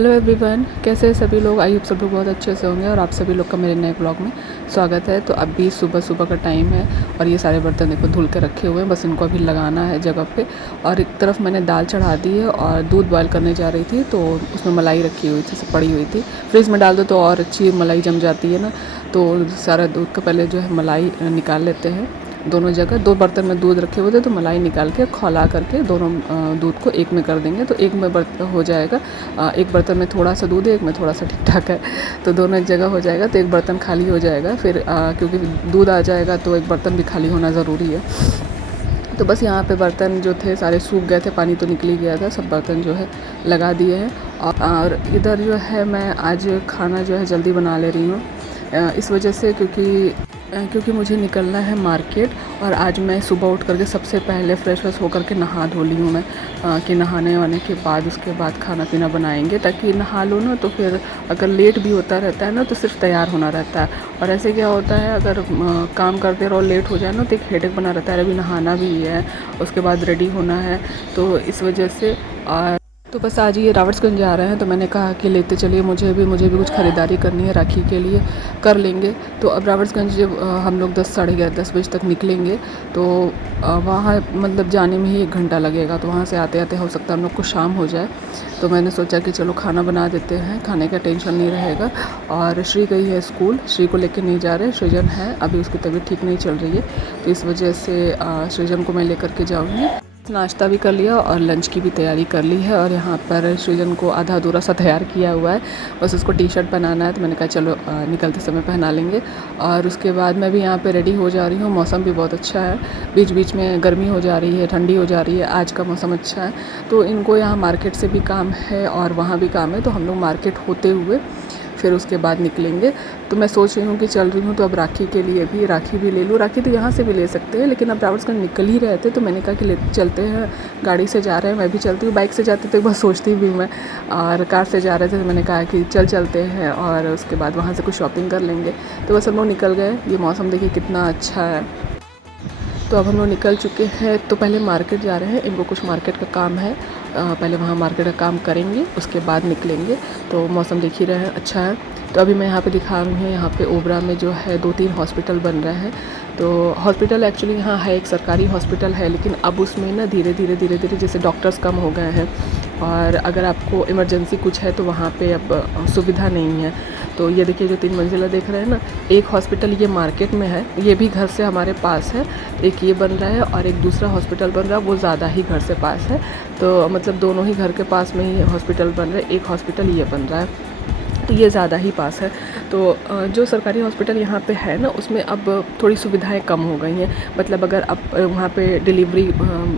Hello everyone, कैसे हैं सभी लोग। आई होप सब लोग बहुत अच्छे से होंगे और आप सभी लोग का मेरे नए ब्लॉग में स्वागत है। तो अभी सुबह सुबह का टाइम है और ये सारे बर्तन देखो धुल के रखे हुए हैं, बस इनको अभी लगाना है जगह पे। और एक तरफ मैंने दाल चढ़ा दी है और दूध बॉयल करने जा रही थी, तो उसमें मलाई रखी हुई थी, सब पड़ी हुई थी। फ्रिज में डाल दो तो और अच्छी मलाई जम जाती है ना। तो सारा दूध का पहले जो है मलाई निकाल लेते हैं दोनों जगह। 2 बर्तन में दूध रखे हुए थे तो मलाई निकाल के खौला करके दोनों दूध को एक में कर देंगे, तो एक में हो जाएगा। एक बर्तन में थोड़ा सा दूध है, एक में थोड़ा सा ठीक ठाक है, तो दोनों एक जगह हो जाएगा, तो एक बर्तन खाली हो जाएगा। फिर क्योंकि दूध आ जाएगा तो एक बर्तन भी खाली होना ज़रूरी है। तो बस यहाँ पे बर्तन जो थे सारे सूख गए थे, पानी तो निकल ही गया था, सब बर्तन जो है लगा दिए हैं। और इधर जो है मैं आज खाना जो है जल्दी बना ले रही हूँ, इस वजह से क्योंकि मुझे निकलना है मार्केट। और आज मैं सुबह उठ करके सबसे पहले फ्रेश होकर के नहा धो ली हूँ मैं, कि नहाने वाने के बाद उसके बाद खाना पीना बनाएंगे, ताकि नहा लो ना तो फिर अगर लेट भी होता रहता है ना तो सिर्फ तैयार होना रहता है। और ऐसे क्या होता है, अगर काम करते रहो लेट हो जाए ना तो एक हेडेक बना रहता है, अभी नहाना भी है उसके बाद रेडी होना है, तो इस वजह से। तो बस आज ये रावट्सगंज जा रहे हैं, तो मैंने कहा कि लेते चलिए, मुझे भी कुछ ख़रीदारी करनी है राखी के लिए, कर लेंगे। तो अब रावट्सगंज जब हम लोग 10 साढ़े 10 बजे तक निकलेंगे तो वहाँ मतलब जाने में ही 1 घंटा लगेगा, तो वहाँ से आते आते हो सकता है हम लोग को शाम हो जाए। तो मैंने सोचा कि चलो खाना बना देते हैं, खाने का टेंशन नहीं रहेगा। और श्री गई है स्कूल, श्री को लेकर नहीं जा रहे, सृजन है, अभी उसकी तबीयत ठीक नहीं चल रही है, तो इस वजह से सृजन को मैं लेकर के जाऊँगी। नाश्ता भी कर लिया और लंच की भी तैयारी कर ली है। और यहाँ पर सृजन को आधा अधूरा सा तैयार किया हुआ है, बस उसको टी शर्ट पहनाना है, तो मैंने कहा चलो निकलते समय पहना लेंगे। और उसके बाद मैं भी यहाँ पे रेडी हो जा रही हूँ। मौसम भी बहुत अच्छा है, बीच बीच में गर्मी हो जा रही है, ठंडी हो जा रही है, आज का मौसम अच्छा है। तो इनको यहाँ मार्केट से भी काम है और वहाँ भी काम है, तो हम लोग मार्केट होते हुए फिर उसके बाद निकलेंगे। तो मैं सोच रही हूँ कि चल रही हूँ तो अब राखी के लिए भी राखी भी ले लूँ। राखी तो यहाँ से भी ले सकते हैं, लेकिन अब रावट्सगंज निकल ही रहे थे तो मैंने कहा कि चलते हैं, गाड़ी से जा रहे हैं, मैं भी चलती हूँ। बाइक से जाते तो एक बार सोचती भी मैं, और कार से जा रहे थे तो मैंने कहा कि चलते हैं और उसके बाद वहाँ से कुछ शॉपिंग कर लेंगे। तो बस हम लोग निकल गए। ये मौसम देखिए कितना अच्छा है। तो अब हम लोग निकल चुके हैं, तो पहले मार्केट जा रहे हैं, इनको कुछ मार्केट का काम है, पहले वहाँ मार्केट का काम करेंगे उसके बाद निकलेंगे। तो मौसम देख ही रहे हैं, अच्छा है। तो अभी मैं यहाँ पे दिखा रही हूँ, यहाँ पे ओबरा में जो है 2-3 हॉस्पिटल बन रहे हैं। तो हॉस्पिटल एक्चुअली यहाँ है, एक सरकारी हॉस्पिटल है, लेकिन अब उसमें ना धीरे धीरे जैसे डॉक्टर्स कम हो गए हैं और अगर आपको इमरजेंसी कुछ है तो वहाँ पे अब सुविधा नहीं है। तो ये देखिए जो 3 मंजिला देख रहे हैं ना, एक हॉस्पिटल ये मार्केट में है, ये भी घर से हमारे पास है, एक ये बन रहा है और एक दूसरा हॉस्पिटल बन रहा है, वो ज़्यादा ही घर से पास है। तो मतलब दोनों ही घर के पास में ही हॉस्पिटल बन रहे हैं, एक हॉस्पिटल ये बन रहा है, तो ये ज़्यादा ही पास है। तो जो सरकारी हॉस्पिटल यहाँ पे है ना, उसमें अब थोड़ी सुविधाएं कम हो गई हैं। मतलब अगर आप वहाँ पे डिलीवरी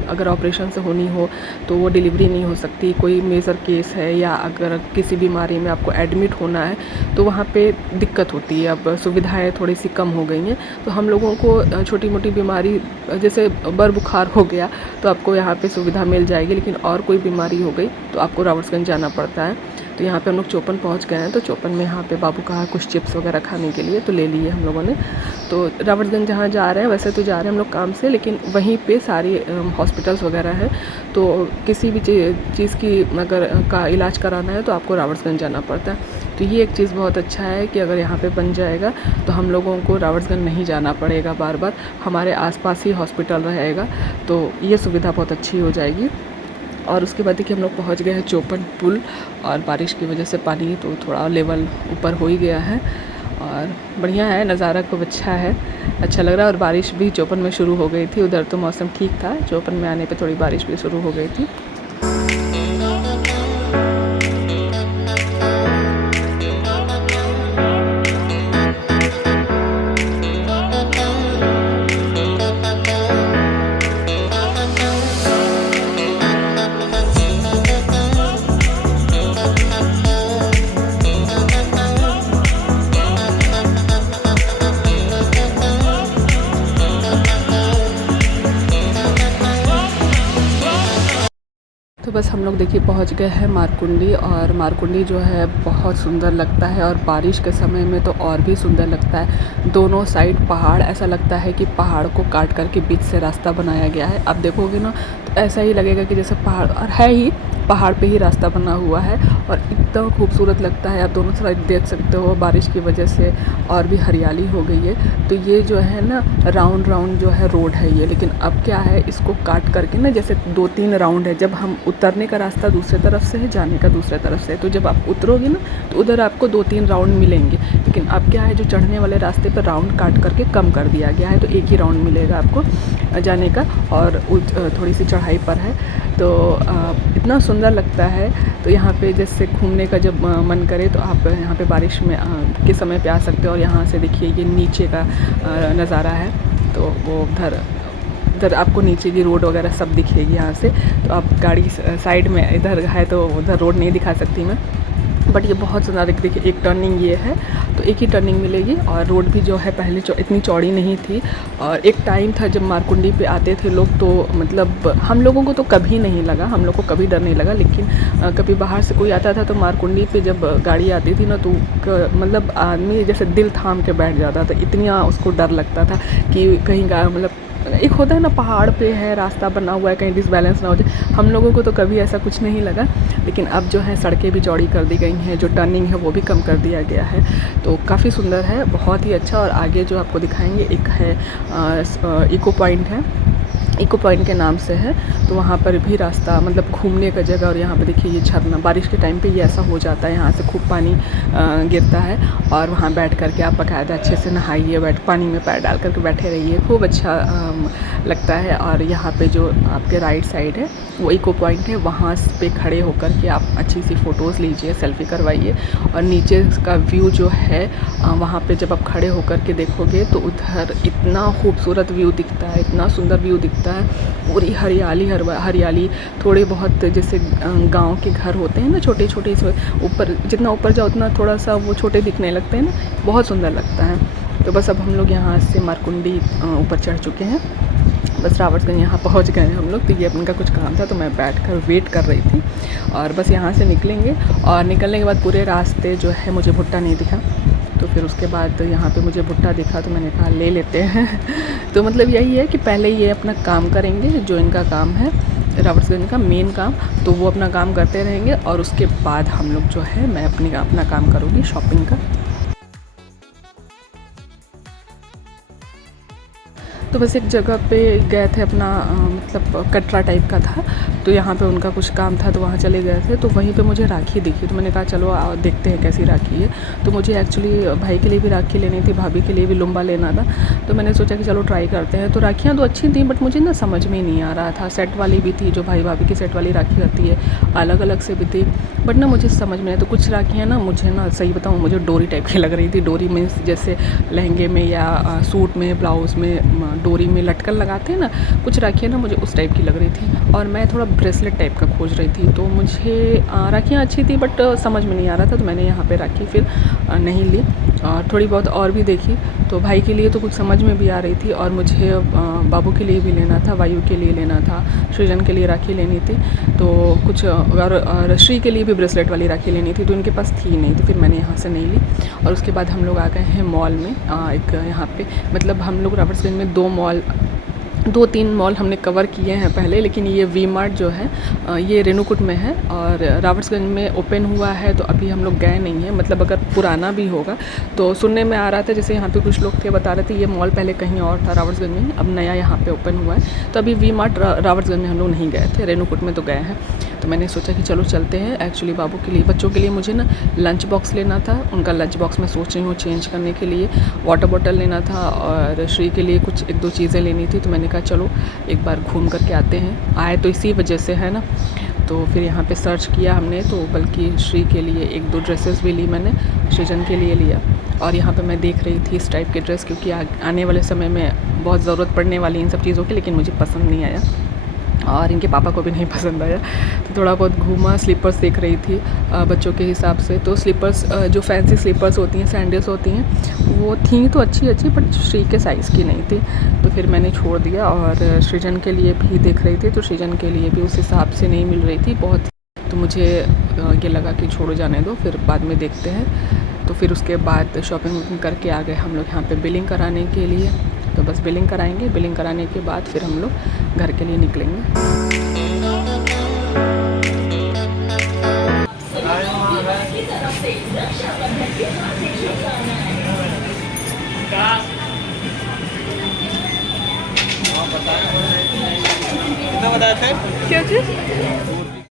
अगर ऑपरेशन से होनी हो तो वो डिलीवरी नहीं हो सकती, कोई मेजर केस है या अगर किसी बीमारी में आपको एडमिट होना है तो वहाँ पे दिक्कत होती है। अब सुविधाएं थोड़ी सी कम हो गई हैं, तो हम लोगों को छोटी मोटी बीमारी जैसे बर बुखार हो गया तो आपको यहाँ पे सुविधा मिल जाएगी, लेकिन और कोई बीमारी हो गई तो आपको रावट्सगंज जाना पड़ता है। तो यहाँ पे हम लोग चौपन पहुँच गए हैं, तो चौपन में यहाँ पे बाबू कहा कुछ चिप्स वगैरह खाने के लिए, तो ले लिए हम लोगों ने। तो रावट्सगंज जहाँ जा रहे हैं, वैसे तो जा रहे हैं हम लोग काम से, लेकिन वहीं पे सारी हॉस्पिटल्स वगैरह हैं, तो किसी भी चीज़ की अगर का इलाज कराना है तो आपको रावट्सगंज जाना पड़ता है। तो ये एक चीज़ बहुत अच्छा है कि अगर यहाँ पे बन जाएगा तो हम लोगों को रावट्सगंज नहीं जाना पड़ेगा बार बार, हमारे आसपास ही हॉस्पिटल रहेगा, तो ये सुविधा बहुत अच्छी हो जाएगी। और उसके बाद देखिए हम लोग पहुँच गए हैं चौपन पुल, और बारिश की वजह से पानी तो थोड़ा लेवल ऊपर हो ही गया है और बढ़िया है, नज़ारा खूब अच्छा है, अच्छा लग रहा है। और बारिश भी चौपन में शुरू हो गई थी, उधर तो मौसम ठीक था, चौपन में आने पे थोड़ी बारिश भी शुरू हो गई थी। तो बस हम लोग देखिए पहुंच गए हैं मारकुंडी, और मारकुंडी जो है बहुत सुंदर लगता है और बारिश के समय में तो और भी सुंदर लगता है। दोनों साइड पहाड़, ऐसा लगता है कि पहाड़ को काट करके बीच से रास्ता बनाया गया है। आप देखोगे ना तो ऐसा ही लगेगा कि जैसे पहाड़, और है ही पहाड़ पे ही रास्ता बना हुआ है और इतना खूबसूरत लगता है। आप दोनों साइड देख सकते हो, बारिश की वजह से और भी हरियाली हो गई है। तो ये जो है ना राउंड राउंड जो है रोड है ये, लेकिन अब क्या है इसको काट करके ना जैसे 2-3 राउंड है। जब हम उतरने का रास्ता दूसरे तरफ से है, जाने का दूसरे तरफ से है, तो जब आप उतरोगे ना तो उधर आपको 2-3 राउंड मिलेंगे। लेकिन अब क्या है, जो चढ़ने वाले रास्ते पर राउंड काट करके कम कर दिया गया है, तो एक ही राउंड मिलेगा आपको जाने का, और थोड़ी सी चढ़ाई पर है। तो इतना सुंदर लगता है। तो यहाँ पे जैसे घूमने का जब मन करे तो आप यहाँ पे बारिश में के समय पे आ सकते हो। और यहाँ से देखिए ये नीचे का नज़ारा है, तो वो उधर आपको नीचे की रोड वगैरह सब दिखेगी यहाँ से। तो आप गाड़ी साइड में इधर है तो उधर रोड नहीं दिखा सकती मैं, बट ये बहुत सुंदर देखिए। एक टर्निंग ये है तो एक ही टर्निंग मिलेगी, और रोड भी जो है पहले इतनी चौड़ी नहीं थी। और एक टाइम था जब मारकुंडी पे आते थे लोग, तो मतलब हम लोगों को तो कभी नहीं लगा, हम लोग को कभी डर नहीं लगा। लेकिन कभी बाहर से कोई आता था तो मारकुंडी पे जब गाड़ी आती थी ना, तो मतलब आदमी जैसे दिल थाम के बैठ जाता था, इतना उसको डर लगता था कि कहीं मतलब एक होता है ना पहाड़ पे है, रास्ता बना हुआ है, कहीं डिसबैलेंस ना हो जाए। हम लोगों को तो कभी ऐसा कुछ नहीं लगा। लेकिन अब जो है सड़कें भी चौड़ी कर दी गई हैं, जो टर्निंग है वो भी कम कर दिया गया है। तो काफ़ी सुंदर है, बहुत ही अच्छा। और आगे जो आपको दिखाएंगे एक है इको पॉइंट है, इको पॉइंट के नाम से है। तो वहाँ पर भी रास्ता मतलब घूमने का जगह। और यहाँ पे देखिए ये झरना, बारिश के टाइम पे ये ऐसा हो जाता है, यहाँ से खूब पानी गिरता है, और वहाँ बैठ करके आप बाकायदा अच्छे से नहाइए, पानी में पैर डाल करके बैठे रहिए, खूब अच्छा लगता है। और यहाँ पे जो आपके राइट साइड है वो इको पॉइंट है, वहाँ पे खड़े होकर के आप अच्छी सी फ़ोटोज़ लीजिए, सेल्फ़ी करवाइए। और नीचे का व्यू जो है वहाँ पे जब आप खड़े होकर के देखोगे तो उधर इतना खूबसूरत व्यू दिखता है, इतना सुंदर व्यू दिखता है। पूरी हरियाली हरियाली, थोड़े बहुत जैसे गांव के घर होते हैं ना छोटे छोटे से, ऊपर जितना ऊपर जाओ उतना थोड़ा सा वो छोटे दिखने लगते हैं ना, बहुत सुंदर लगता है। तो बस अब हम लोग यहाँ से मारकुंडी ऊपर चढ़ चुके हैं, बस रावटगंज यहाँ पहुँच गए हैं हम लोग। तो ये उनका कुछ काम था तो मैं बैठकर वेट कर रही थी, और बस यहाँ से निकलेंगे। और निकलने के बाद पूरे रास्ते जो है मुझे भुट्टा नहीं दिखा, तो फिर उसके बाद यहाँ पे मुझे भुट्टा दिखा तो मैंने कहा ले लेते हैं। तो मतलब यही है कि पहले ये अपना काम करेंगे, जो इनका काम है रावटगंज का मेन काम, तो वो अपना काम करते रहेंगे। और उसके बाद हम लोग जो है मैं अपना काम करूँगी शॉपिंग का। तो बस एक जगह पे गए थे अपना मतलब कटरा टाइप का था, तो यहाँ पे उनका कुछ काम था तो वहाँ चले गए थे। तो वहीं पे मुझे राखी दिखी, तो मैंने कहा चलो देखते हैं कैसी राखी है। तो मुझे एक्चुअली भाई के लिए भी राखी लेनी थी, भाभी के लिए भी लुम्बा लेना था। तो मैंने सोचा कि चलो ट्राई करते हैं। तो राखियाँ तो अच्छी थी, बट मुझे ना समझ में ही नहीं आ रहा था। सेट वाली भी थी, जो भाई भाभी की सेट वाली राखी होती है, अलग अलग से भी थी, बट ना मुझे समझ में आया। तो कुछ राखियाँ ना मुझे ना सही बताऊँ, मुझे डोरी टाइप की लग रही थी। डोरी मीन्स जैसे लहंगे में या सूट में, ब्लाउज़ में डोरी में लटकन लगाते हैं ना, कुछ राखियाँ ना मुझे उस टाइप की लग रही थी। और मैं थोड़ा ब्रेसलेट टाइप का खोज रही थी, तो मुझे राखियाँ अच्छी थी बट समझ में नहीं आ रहा था। तो मैंने यहाँ पे राखी फिर नहीं ली, और थोड़ी बहुत और भी देखी। तो भाई के लिए तो कुछ समझ में भी आ रही थी, और मुझे बाबू के लिए भी लेना था, वायु के लिए लेना था, सृजन के लिए राखी लेनी थी। तो कुछ और श्री के लिए भी ब्रेसलेट वाली राखी लेनी थी, तो इनके पास थी नहीं, तो फिर मैंने यहाँ से नहीं ली। और उसके बाद हम लोग आ गए हैं मॉल में। एक यहाँ पे मतलब हम लोग रावटगंज में 2-3 मॉल हमने कवर किए हैं पहले, लेकिन ये वी मार्ट जो है ये रेणुकूट में है, और रावटगंज में ओपन हुआ है। तो अभी हम लोग गए नहीं हैं, मतलब अगर पुराना भी होगा तो सुनने में आ रहा था, जैसे यहाँ पे कुछ लोग थे बता रहे थे ये मॉल पहले कहीं और था रावटगंज में, अब नया यहाँ पे ओपन हुआ है। तो अभी वी मार्ट रावटगंज में हम लोग नहीं गए थे, रेणुकूट में तो गए हैं। तो मैंने सोचा कि चलो चलते हैं। एक्चुअली बाबू के लिए, बच्चों के लिए मुझे ना लंच बॉक्स लेना था, उनका लंच बॉक्स मैं सोच रही हूँ चेंज करने के लिए। वाटर बॉटल लेना था, और श्री के लिए कुछ 1-2 चीज़ें लेनी थी। तो मैंने कहा चलो एक बार घूम करके आते हैं, आए तो इसी वजह से है ना। तो फिर यहाँ पे सर्च किया हमने, तो बल्कि श्री के लिए 1-2 ड्रेसेस भी ली मैंने, सृजन के लिए लिया। और यहाँ पे मैं देख रही थी इस टाइप के ड्रेस, क्योंकि आने वाले समय में बहुत ज़रूरत पड़ने वाली इन सब चीज़ों की, लेकिन मुझे पसंद नहीं आया और इनके पापा को भी नहीं पसंद आया। तो थोड़ा बहुत घूमा, स्लीपर्स देख रही थी बच्चों के हिसाब से। तो स्लीपर्स जो फैंसी स्लीपर्स होती हैं, सैंडल्स होती हैं, वो थी तो अच्छी बट श्री के साइज़ की नहीं थी, तो फिर मैंने छोड़ दिया। और सृजन के लिए भी देख रही थी, तो सृजन के लिए भी उस हिसाब से नहीं मिल रही थी बहुत, तो मुझे ये लगा कि छोड़ो जाने दो, फिर बाद में देखते हैं। तो फिर उसके बाद शॉपिंग करके आ गए हम लोग यहाँ पे बिलिंग कराने के लिए। तो तो बस बिलिंग कराएंगे, बिलिंग कराने के बाद फिर हम लोग घर के लिए निकलेंगे। क्या चीज़?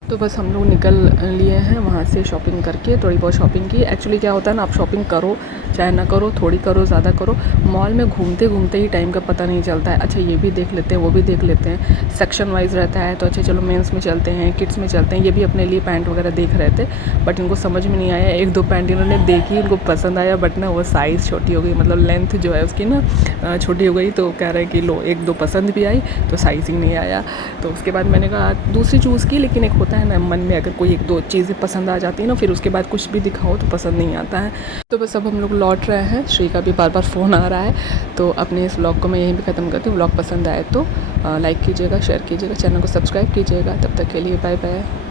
तो बस हम लोग निकल लिए हैं वहाँ से शॉपिंग करके, थोड़ी बहुत शॉपिंग की। एक्चुअली क्या होता है ना, आप शॉपिंग करो चाहे ना करो, थोड़ी करो ज़्यादा करो, मॉल में घूमते घूमते ही टाइम का पता नहीं चलता है। अच्छा ये भी देख लेते हैं, वो भी देख लेते हैं, सेक्शन वाइज रहता है। तो अच्छा चलो मेंस में चलते हैं, किड्स में चलते हैं। ये भी अपने लिए पैंट वगैरह देख रहे थे, बट इनको समझ में नहीं आया। एक दो पैंट इन्होंने देखी, इनको पसंद आया, बट ना वो साइज़ छोटी हो गई, मतलब लेंथ जो है उसकी ना छोटी हो गई। तो कह रहे हैं कि लो, एक दो पसंद भी आई तो साइजिंग नहीं आया। तो उसके बाद मैंने कहा दूसरी चूज़ की, लेकिन एक होता है ना मन में, अगर कोई एक दो चीज़ें पसंद आ जाती है ना, फिर उसके बाद कुछ भी दिखाओ तो पसंद नहीं आता है। तो बस अब हम लोग लौट रहे हैं। श्री का भी बार बार फ़ोन आ रहा है। तो अपने इस व्लॉग को मैं यहीं पे ख़त्म करती हूँ। व्लॉग पसंद आए तो लाइक कीजिएगा, शेयर कीजिएगा, चैनल को सब्सक्राइब कीजिएगा। तब तक के लिए बाय बाय।